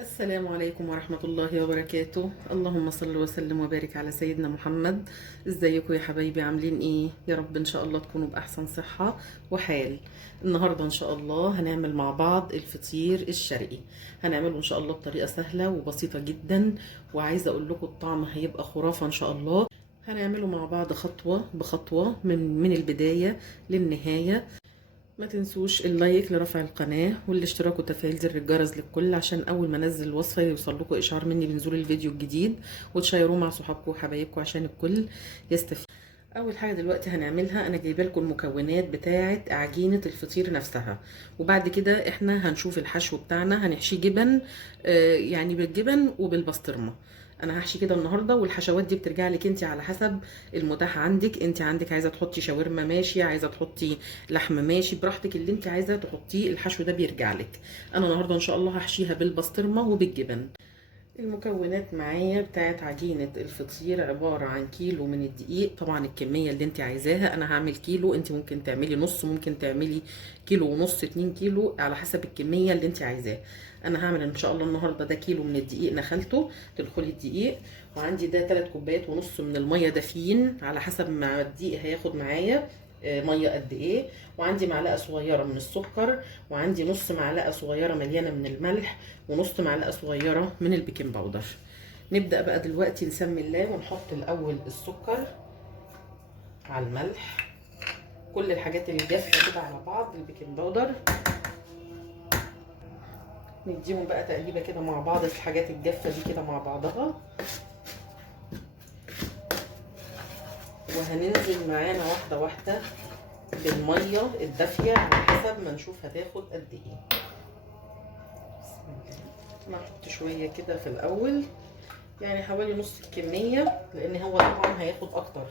السلام عليكم ورحمة الله وبركاته. اللهم صل وسلم وبارك على سيدنا محمد. ازيكم يا حبايبي؟ عاملين ايه؟ يا رب ان شاء الله تكونوا بأحسن صحة وحال. النهاردة ان شاء الله هنعمل مع بعض الفطير الشرقي. هنعمله ان شاء الله بطريقة سهلة وبسيطة جدا، وعايزة اقول لكم الطعم هيبقى خرافة ان شاء الله. هنعمله مع بعض خطوة بخطوة من البداية للنهاية. ما تنسوش اللايك لرفع القناة والاشتراك وتفعيل زر الجرس للكل، عشان اول ما انزل الوصفة يوصل لكم اشعار مني بنزول الفيديو الجديد، وتشيروه مع صحابكم وحبايبكم عشان الكل يستفيد. اول حاجه دلوقتي هنعملها، انا جايبه لكم المكونات بتاعه عجينه الفطير نفسها، وبعد كده احنا هنشوف الحشو بتاعنا هنحشيه جبن. يعني بالجبن وبالبسطرمه. انا هحشي كده النهارده، والحشوات دي بترجع لك انت على حسب المتاح عندك. انت عندك عايزه تحطي شاورما ماشي، عايزه تحطي لحمه ماشي، براحتك اللي انت عايزه تحطيه الحشو ده بيرجع لك. انا النهارده ان شاء الله هحشيها بالبسطرمه وبالجبن. المكونات معايا بتاعت عجينة الفطير عبارة عن كيلو من الدقيق. طبعا الكمية اللي انت عايزاها، انا هعمل كيلو، انت ممكن تعملي نص، ممكن تعملي كيلو ونص، 2 كيلو، على حسب الكمية اللي انت عايزاها. انا هعمل ان شاء الله النهاردة ده كيلو من الدقيق نخلته تدخلي الدقيق، وعندي ده 3 كوبايات ونص من المية دافيين على حسب ما الدقيق هياخد معايا ميه قد ايه. وعندي معلقه صغيره من السكر، وعندي نص معلقه صغيره مليانه من الملح، ونص معلقه صغيره من البيكنج باودر. نبدا بقى دلوقتي نسمي الله ونحط الاول السكر على الملح، كل الحاجات اللي جافه كده على بعض، البيكنج باودر. نديهم بقى تقليبه كده مع بعض في الحاجات الجافه دي كده مع بعضها، وهننزل معانا واحده واحده بالميه الدافيه على حسب ما نشوف هتاخد قد ايه. بسم الله. انا هحط شويه كده في الاول، يعني حوالي نص الكميه، لان هو طبعا هياخد اكتر.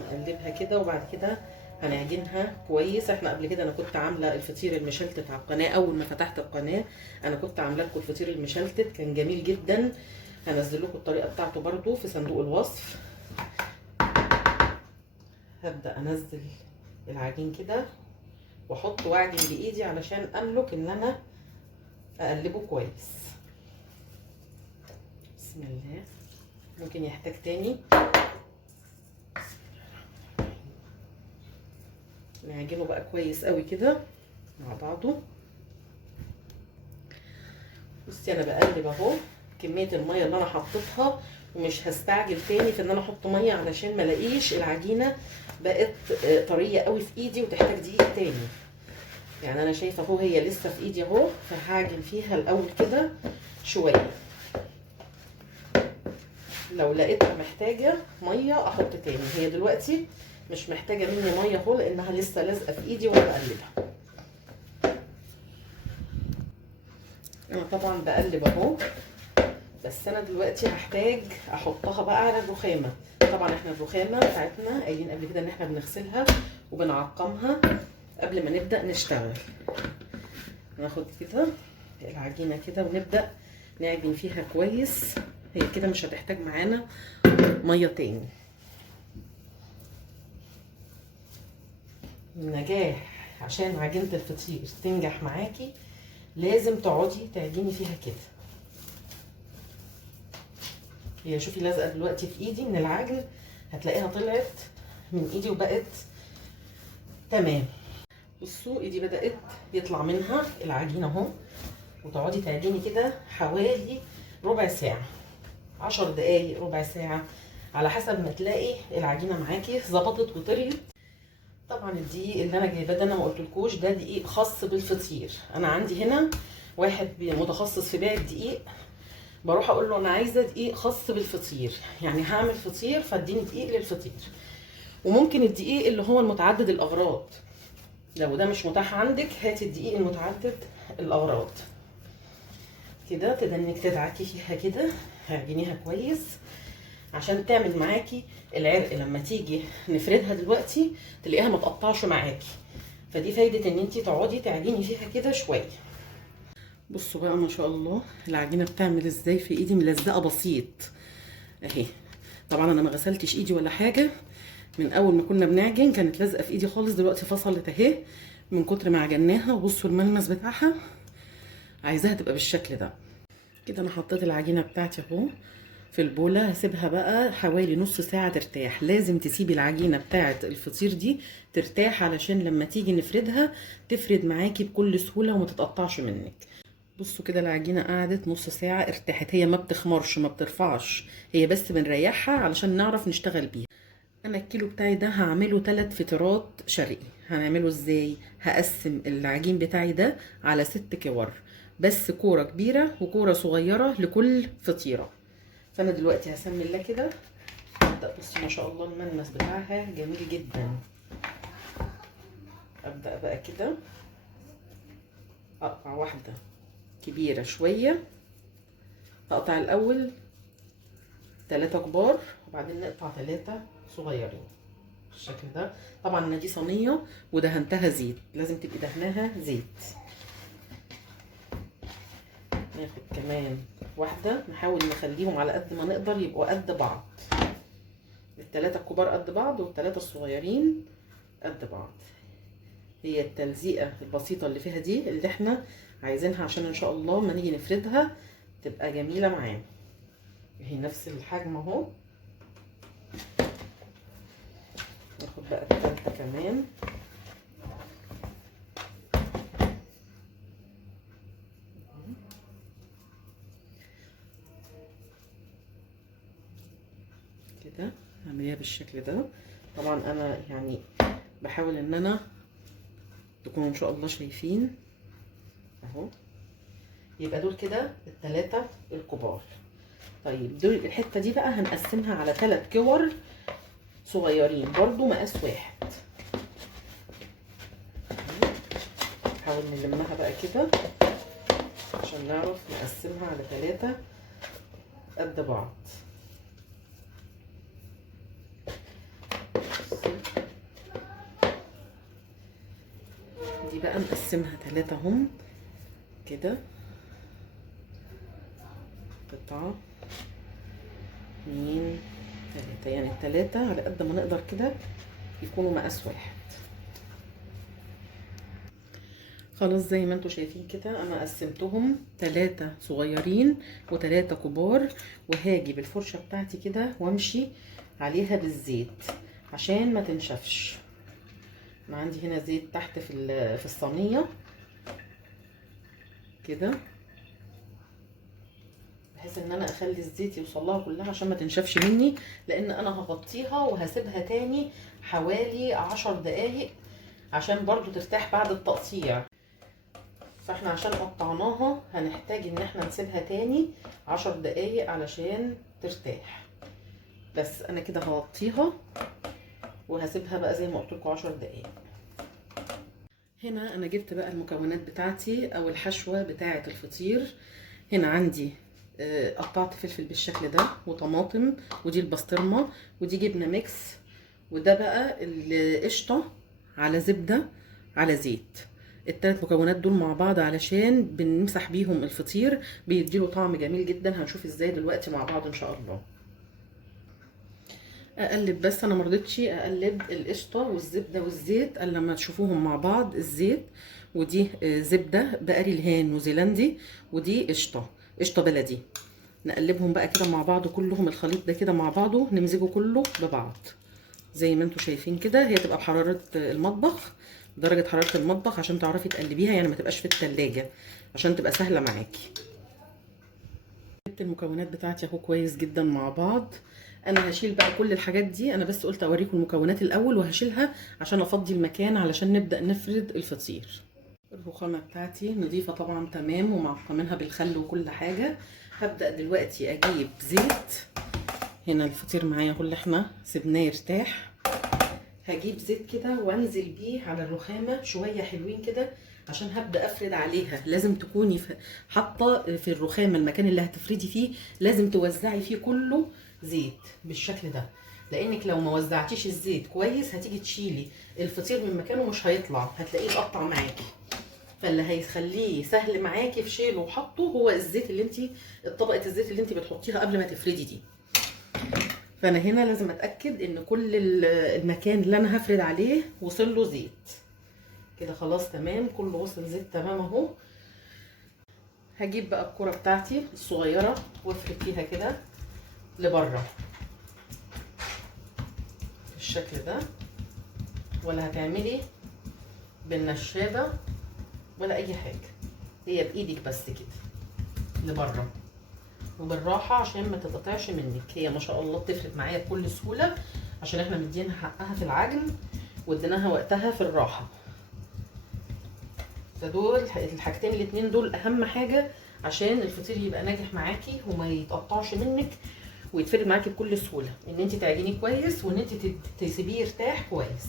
نقلبها كده، وبعد كده هنعجنها كويس. احنا قبل كده انا كنت عامله الفطير المشلتت على القناه، اول ما فتحت القناه انا كنت عامله لكم الفطير المشلتت، كان جميل جدا. هنزل لكم الطريقه بتاعته برده في صندوق الوصف. هبدا انزل العجين كده واحط واعجن بايدي علشان املك ان انا اقلبه كويس. بسم الله. ممكن يحتاج تاني. نعجنه بقى كويس قوي كده مع بعضه. بصي انا بقلب اهو كميه الميه اللي انا حطيتها، ومش هستعجل تاني في ان انا احط ميه علشان ما الاقيش العجينه بقت طريه قوي في ايدي وتحتاج دقيق تاني. يعني انا شايفه اهو هي لسه في ايدي اهو، فهعجن فيها الاول كده شويه. لو لقيتها محتاجه ميه احط تاني، هي دلوقتي مش محتاجه مني ميه اهو لانها لسه لازقه في ايدي وانا بقلبها. انا طبعا بقلب اهو، بس انا دلوقتي هحتاج احطها بقى على الرخامه. طبعا احنا الرخامه بتاعتنا قايلين قبل كده ان احنا بنغسلها وبنعقمها قبل ما نبدا نشتغل. ناخد كده العجينه كده ونبدا نعجن فيها كويس. هي كده مش هتحتاج معانا ميه تاني. النجاح عشان عجينه الفطير تنجح معاكي لازم تقعدي تعجني فيها كده. هي شوفي لازقه دلوقتي في ايدي من العجن، هتلاقيها طلعت من ايدي وبقت تمام. بصوا ايدي بدات يطلع منها العجين اهو، وتقعدي تعجني كده حوالي ربع ساعه، 10 دقايق، ربع ساعه، على حسب ما تلاقي العجينه معاكي ظبطت وطريت. طبعا الدقيق اللي انا جايباه ده انا ما قلتلكوش ده دقيق خاص بالفطير. انا عندي هنا واحد متخصص في بيع الدقيق، بروح اقول له انا عايزه دقيق خاص بالفطير، يعني هعمل فطير فاديني دقيق للفطير. وممكن الدقيق اللي هو المتعدد الاغراض، لو ده مش متاح عندك هاتي الدقيق المتعدد الاغراض. كده تدنك تدعكي فيها كده، هعجنيها كويس عشان تعمل معاكي العرق لما تيجي نفردها دلوقتي تلاقيها ما تقطعش معاكي. فدي فايده ان انت تقعدي تعجني فيها كده شويه. بصوا بقى ما شاء الله العجينه بتعمل ازاي في ايدي، ملزقه بسيط اهي. طبعا انا ما غسلتش ايدي ولا حاجه، من اول ما كنا بنعجن كانت لازقه في ايدي خالص، دلوقتي فصلت اهي من كتر ما عجناها. وبصوا الملمس بتاعها عايزاها تبقى بالشكل ده كده. انا حطيت العجينه بتاعتي اهو في البوله، هسيبها بقى حوالي نص ساعه ترتاح. لازم تسيبي العجينه بتاعت الفطير دي ترتاح علشان لما تيجي نفردها تفرد معاكي بكل سهوله وما تتقطعش منك. بصوا كده العجينه قعدت نص ساعه ارتاحت، هي ما بتخمرش ما بترفعش، هي بس بنريحها علشان نعرف نشتغل بيها. انا الكيلو بتاعي ده هعمله 3 فطيرات شرقي. هنعمله ازاي؟ هقسم العجين بتاعي ده على 6 كور، بس كوره كبيره وكوره صغيره لكل فطيره. فانا دلوقتي هسمي الله كده، ابدا. بصي ما شاء الله الملمس بتاعها جميل جدا. ابدا بقى كده اقطع واحده كبيره شويه. اقطع الاول 3 كبار وبعدين نقطع 3 صغيرين بالشكل ده. طبعا انا دي صينيه ودهنتها زيت، لازم تبقي دهناها زيت. ناخد كمان واحده، نحاول نخليهم على قد ما نقدر يبقوا قد بعض. ال3 الكبار قد بعض وال3 الصغيرين قد بعض. هي التلزيقه البسيطه اللي فيها دي اللي احنا عايزينها عشان ان شاء الله لما نيجي نفردها تبقى جميله معانا. هي نفس الحجم اهو. ناخد بقى التالتة كمان. كده هعمليها بالشكل ده. طبعا انا يعني بحاول ان انا تكونوا ان شاء الله شايفين اهو. يبقى دول كده ال3 الكبار. طيب دول الحته دي بقى هنقسمها على 3 كور صغيرين برضو مقاس واحد. نحاول نلمها بقى كده عشان نعرف نقسمها على 3 قد بعض. دي بقى نقسمها 3 هم كده، قطعة 2 3، يعني ال3 على قد ما نقدر كده يكونوا مقاس واحد. خلاص زي ما انتوا شايفين كده انا قسمتهم 3 صغيرين و3 كبار، وهاجي بالفرشة بتاعتي كده وامشي عليها بالزيت عشان ما تنشفش. انا عندي هنا زيت تحت في الصينية كده، بحيث ان انا اخلي الزيت يوصلها كلها عشان ما تنشفش مني، لان انا هغطيها وهسيبها تاني حوالي 10 دقايق عشان برضو ترتاح بعد التقطيع. فاحنا عشان قطعناها هنحتاج ان احنا نسيبها تاني 10 دقايق علشان ترتاح. بس انا كده هغطيها وهسيبها بقى زي ما قلت لكم 10 دقايق. هنا انا جبت بقى المكونات بتاعتي او الحشوه بتاعه الفطير. هنا عندي قطعت فلفل بالشكل ده وطماطم، ودي البسطرمه، ودي جبنه ميكس، وده بقى القشطه على زبده على زيت. ال3 مكونات دول مع بعض علشان بنمسح بيهم الفطير، بيديله طعم جميل جدا. هنشوف ازاي دلوقتي مع بعض ان شاء الله. اقلب، بس انا مرضتش اقلب القشطه والزبده والزيت الا لما تشوفوهم مع بعض. الزيت ودي زبده بقري الهان نيوزيلندي، ودي قشطه بلدي. نقلبهم بقى كده مع بعض كلهم، الخليط ده كده مع بعضه نمزجه كله ببعض زي ما انتم شايفين كده. هي تبقى بحراره المطبخ، درجه حراره المطبخ عشان تعرفي تقلبيها، يعني ما تبقاش في التلاجة عشان تبقى سهله معاكي. جبت المكونات بتاعتي اهو كويس جدا مع بعض. انا هشيل بقى كل الحاجات دي، انا بس قلت اوريكم المكونات الاول وهشيلها عشان افضي المكان علشان نبدا نفرد الفطير. الرخامه بتاعتي نظيفه طبعا تمام ومعقمينها بالخل وكل حاجه. هبدا دلوقتي اجيب زيت. هنا الفطير معايا اهو اللي احنا سيبناه يرتاح. هجيب زيت كده وانزل بيه على الرخامه شويه حلوين كده عشان هبدا افرد عليها. لازم تكوني حاطه في الرخامه المكان اللي هتفردي فيه لازم توزعي فيه كله زيت بالشكل ده، لانك لو ما وزعتيش الزيت كويس هتيجي تشيلي الفطير من مكانه مش هيطلع، هتلاقيه اتقطع معاكي. فاللي هيخليه سهل معاكي في شيله وحطه هو الزيت اللي انت طبقه الزيت اللي انت بتحطيها قبل ما تفردي دي. فانا هنا لازم اتاكد ان كل المكان اللي انا هفرد عليه وصل له زيت كده. خلاص تمام، كله وصل زيت تمام اهو. هجيب بقى الكرة بتاعتي الصغيرة وافرد فيها كده لبره بالشكل ده، ولا هتعملي بالنشابة ولا اي حاجة، هي بايدك بس كده لبره وبالراحة عشان ما تتقطعش منك. هي ما شاء الله بتفرد معايا بكل سهولة عشان احنا مدينها حقها في العجن واديناها وقتها في الراحة. فدول الحاجتين الاتنين دول اهم حاجة عشان الفطير يبقى ناجح معاكي وما يتقطعش منك ويتفرد معاكي بكل سهولة، ان انت تعجنيه كويس وان انت تسيبيه يرتاح كويس.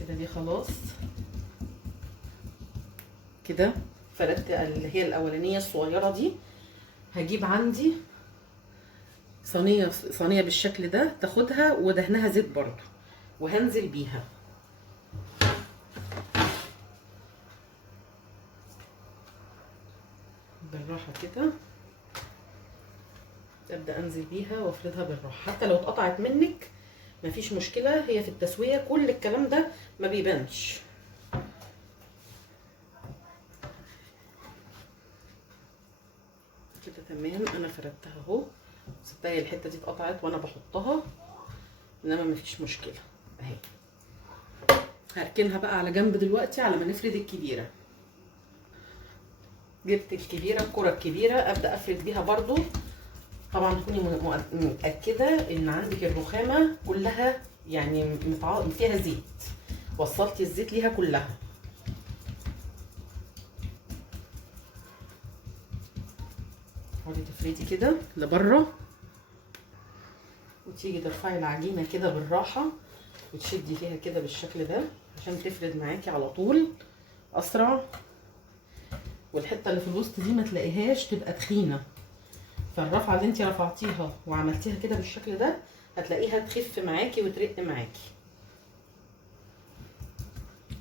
كده دي خلاص كده فردت اللي هي الاولانيه الصغيره دي. هجيب عندي صينيه بالشكل ده تاخدها ودهنها زيت برضو وهنزل بيها بالراحه كده، ابدا انزل بيها وافردها بالراحه حتى لو اتقطعت منك مفيش مشكله، هي في التسويه كل الكلام ده ما بيبانش. كده تمام، انا فردتها اهو، سبتها الحته دي اتقطعت وانا بحطها، انما مفيش مشكله اهي. هركنها بقى على جنب دلوقتي على ما نفرد الكبيره. جبت الكبيره الكره الكبيره ابدا افرد بيها برضو. طبعا تكوني متاكده ان عندك الرخامه كلها يعني فيها زيت، وصلتي الزيت ليها كلها. تقعدي تفردي كده لبره وتيجي ترفعي العجينه كده بالراحه وتشدي فيها كده بالشكل ده عشان تفرد معاكي على طول اسرع، والحته اللي في الوسط دي ما تلاقيهاش تبقى تخينه، فالرفعه اللي انت رفعتيها وعملتيها كده بالشكل ده هتلاقيها تخف معاكي وترق معاكي.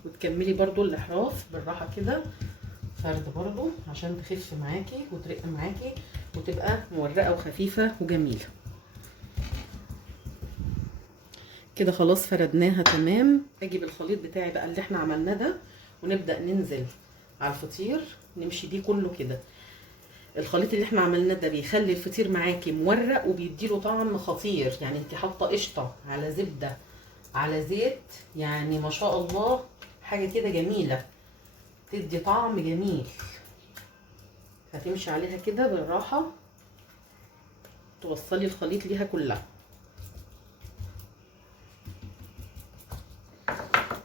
وتكملي برضو الاحراف بالراحه كده فرد برضو عشان تخف معاكي وترق معاكي وتبقى مورقه وخفيفه وجميله. كده خلاص فردناها تمام. اجيب الخليط بتاعي بقى اللي احنا عملناه ده ونبدا ننزل على الفطير، نمشي بيه كله كده. الخليط اللي احنا عملناه ده بيخلي الفطير معاكي مورق وبيديله طعم خطير، يعني انت حاطه قشطه على زبده على زيت، يعني ما شاء الله حاجه كده جميله تدي طعم جميل. هتمشي عليها كده بالراحه توصلي الخليط ليها كلها.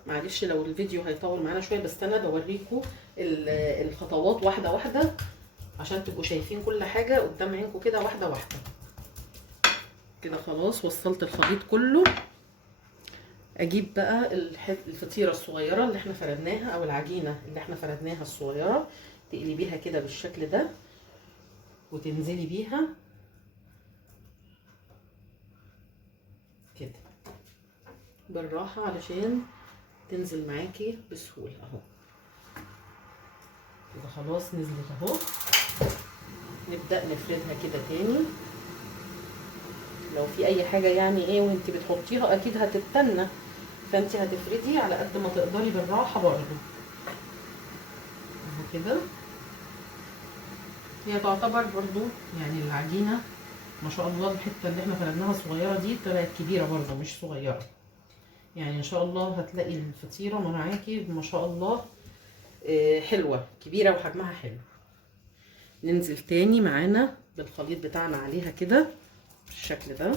معلش لو الفيديو هيطول معانا شويه، بس انا بوريكم الخطوات واحده واحده عشان تبقوا شايفين كل حاجه قدام عينكم كده واحده واحده. كده خلاص وصلت الخليط كله. اجيب بقى الفطيره الصغيره اللي احنا فردناها او العجينه اللي احنا فردناها الصغيره، تقلبيها كده بالشكل ده وتنزلي بيها كده بالراحه علشان تنزل معاكي بسهوله اهو. كده خلاص نزلت اهو. نبدا نفردها كده تاني. لو في اي حاجه يعني ايه وانت بتحطيها اكيد هتتنى، فانت هتفردي على قد ما تقدري بالراحه برضو اهو كده. هي تعتبر برضو يعني العجينه ما شاء الله الحته اللي احنا فردناها صغيره دي طلعت كبيره برضو مش صغيره، يعني ان شاء الله هتلاقي الفطيره معاكي ما شاء الله حلوه كبيره وحجمها حلو. ننزل تاني معانا بالخليط بتاعنا عليها كده بالشكل ده.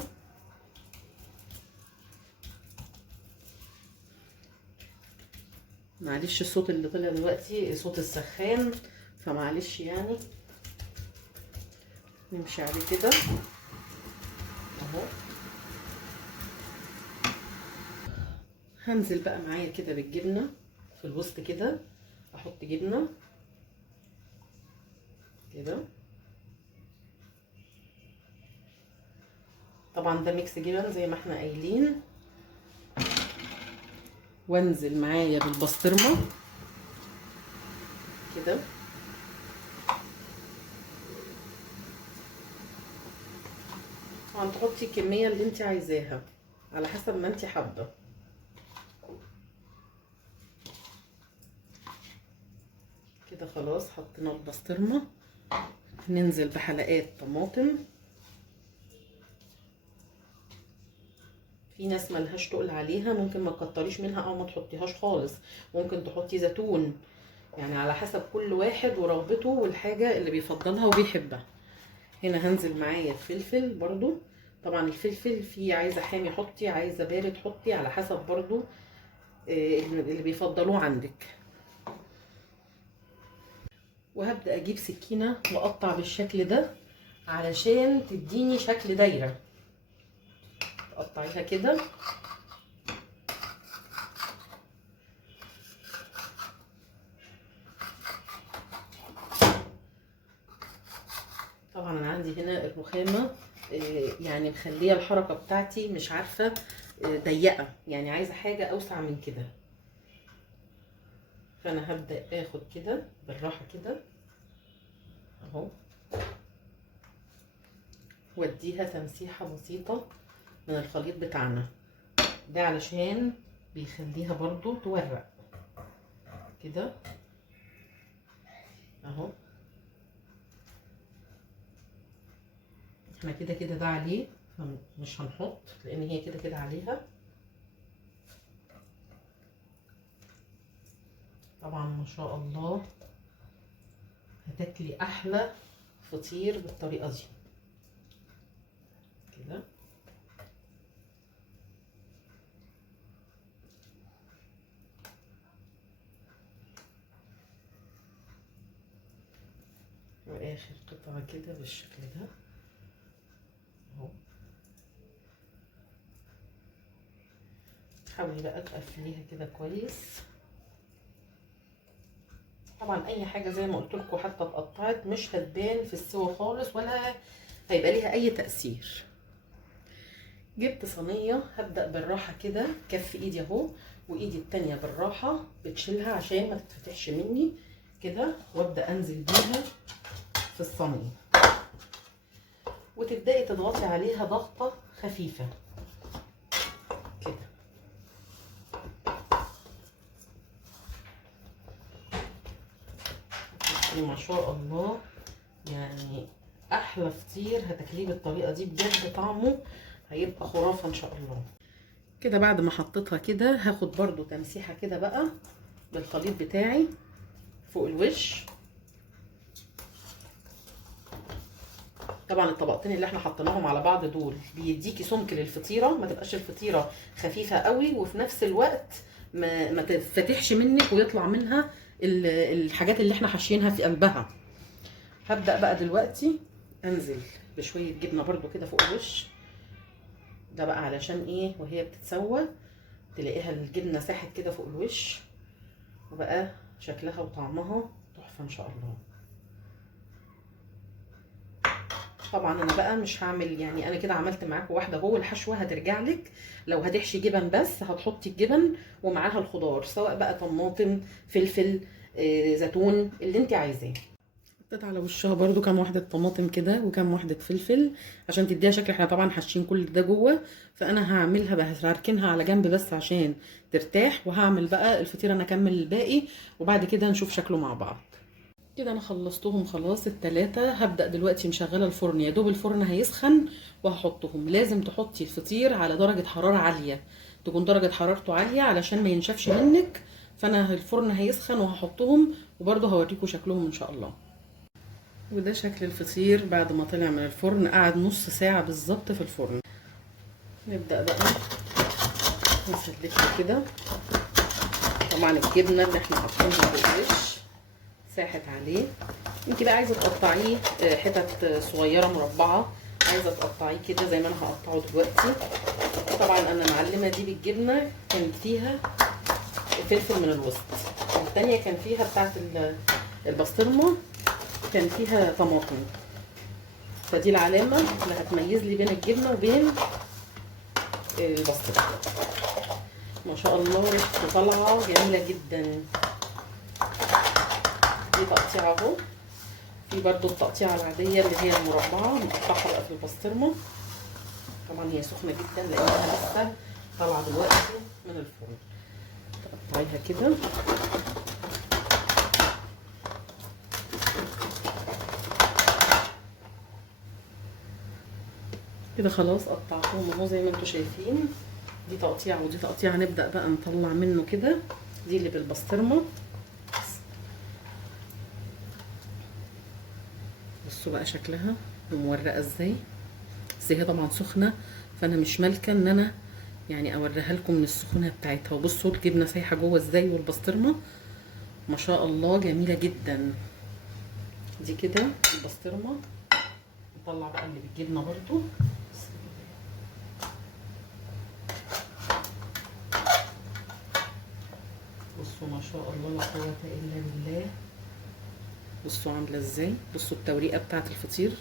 معلش الصوت اللي طلع دلوقتي صوت السخان فمعلش يعني. نمشي عليه كده اهو. هنزل بقى معايا كده بالجبنه في الوسط كده، احط جبنه كده. طبعا ده ميكس جبن زي ما احنا قايلين. وانزل معايا بالبسطرمه كده. طبعا تحطي الكميه اللي انت عايزاها على حسب ما انت حابه. كده خلاص حطينا البسطرمه، ننزل بحلقات طماطم. في ناس ملهاش تقل عليها، ممكن ما تكتريش منها او ما تحطيهاش خالص، ممكن تحطي زيتون، يعني على حسب كل واحد ورغبته والحاجه اللي بيفضلها وبيحبها. هنا هنزل معايا الفلفل برضو، طبعا الفلفل فيه عايزه حامي حطي، عايزه بارد حطي، على حسب برضو اللي بيفضلوه عندك. وهبدا اجيب سكينه واقطع بالشكل ده علشان تديني شكل دايره. تقطعيها كده. طبعا انا عندي هنا الرخامه يعني مخليه الحركه بتاعتي مش عارفه ضيقه، يعني عايزه حاجه اوسع من كده. فانا هبدا اخد كده بالراحه كده اهو، واديها تمسيحه بسيطه من الخليط بتاعنا ده علشان بيخليها برضو تورق كده اهو. احنا كده كده ده عليه، مش هنحط لان هي كده كده عليها. طبعا ما شاء الله هتاكلي احلى فطير بالطريقه دي كده. واخر قطعه كده بالشكل ده اهو. حاولي بقى تقفليها كده كويس. طبعا اي حاجه زي ما قلت لكم حتى اتقطعت مش هتبان في السوا خالص ولا هيبقى ليها اي تاثير. جبت صينيه، هبدا بالراحه كده، كف ايدي اهو وايدي التانيه بالراحه بتشيلها عشان ما تتفتحش مني كده، وابدا انزل بيها في الصينيه وتبداي تضغطي عليها ضغطه خفيفه كده. ما شاء الله يعني احلى فطير هتاكليه بالطريقه دي، بجد طعمه هيبقى خرافه ان شاء الله. كده بعد ما حطيتها كده هاخد برضو تمسيحه كده بقى بالخليط بتاعي فوق الوش. طبعا الطبقتين اللي احنا حطيناهم على بعض دول بيديكي سمك للفطيره، ما تبقاش الفطيره خفيفه قوي وفي نفس الوقت ما تفتحش منك ويطلع منها الحاجات اللي احنا حاشينها في قلبها. هبدا بقى دلوقتي انزل بشويه جبنه برضو كده فوق الوش ده بقى، علشان ايه وهي بتتسوى تلاقيها الجبنه ساحت كده فوق الوش وبقى شكلها وطعمها تحفه ان شاء الله. طبعا انا بقى مش هعمل، يعني انا كده عملت معاكم واحده اهو، الحشوه هترجع لك لو هتحشي جبن بس هتحطي الجبن ومعاها الخضار سواء بقى طماطم فلفل زيتون اللي انت عايزاه. حطيت على وشها برده كام واحده طماطم كده وكام واحده فلفل عشان تديها شكل. احنا طبعا حاشين كل ده جوه، فانا هعملها بقى هركنها على جنب بس عشان ترتاح، وهعمل بقى الفطيره انا اكمل الباقي وبعد كده نشوف شكله مع بعض. كده انا خلصتهم خلاص التلاتة. هبدأ دلوقتي مشغلة الفرن، يا دوب الفرن هيسخن وهحطهم. لازم تحطي الفطير على درجة حرارة عالية، تكون درجة حرارته عالية علشان ما ينشفش منك. فانا الفرن هيسخن وهحطهم وبرضه هوريكم شكلهم ان شاء الله. وده شكل الفطير بعد ما طلع من الفرن، قعد نص ساعة بالظبط في الفرن. نبدأ بقى نسلكه كده. طبعا الجبنة اللي احنا حاطينها في الوش ساحت عليه. انت بقى عايزه تقطعيه حتت صغيره مربعه، عايزه تقطعيه كده زي ما انا هقطعه دلوقتي. طبعا انا معلمه دي بالجبنه كان فيها فلفل من الوسط، والثانيه كان فيها بتاعه البسطرمه كان فيها طماطم، فدي العلامه اللي هتميز لي بين الجبنه وبين البسطرمه. ما شاء الله ريحته طالعه جميله جدا. دي تقطيعه اهو، في برضو التقطيعه العاديه اللي هي المربعه مقطعها بقى في البسطرمه طبعا هي سخنه جدا لانها لسه طالعه دلوقتي من الفرن. تقطعيها كده. كده خلاص قطعتهم اهو زي ما انتم شايفين. دي تقطيع ودي تقطيع. هنبدا بقى نطلع منه كده. دي اللي بالبسطرمه. بصوا بقى شكلها ومورقه ازاي. بس هي طبعا سخنه، فانا مش مالكه ان انا يعني اوريها لكم من السخونه بتاعتها. وبصوا الجبنه سايحه جوه ازاي والبسطرمه ما شاء الله جميله جدا. دي كده البسطرمه. نطلع بقى اللي بالجبنه برضو. بصوا ما شاء الله لا قوه الا بالله. بصوا عامله ازاي. بصوا التوريقه بتاعت الفطير.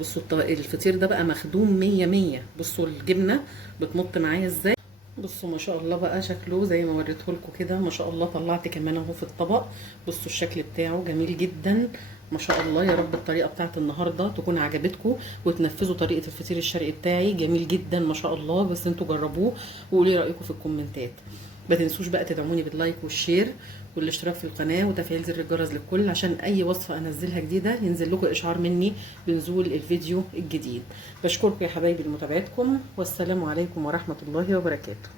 بصوا الفطير ده بقى مخدوم 100 100. بصوا الجبنه بتمط معايا ازاي. بصوا ما شاء الله بقى شكله زي ما وريته لكم كده. ما شاء الله طلعت كمان اهو في الطبق. بصوا الشكل بتاعه جميل جدا ما شاء الله. يا رب الطريقه بتاعت النهارده تكون عجبتكم وتنفذوا طريقه الفطير الشرقي بتاعي. جميل جدا ما شاء الله. بس انتوا جربوه وقولوا لي رايكم في الكومنتات. ما تنسوش بقى تدعموني باللايك والشير والاشتراك في القناه وتفعيل زر الجرس للكل عشان اي وصفه انزلها جديده ينزل لكم اشعار مني بنزول الفيديو الجديد. بشكركم يا حبايبي لمتابعتكم، والسلام عليكم ورحمه الله وبركاته.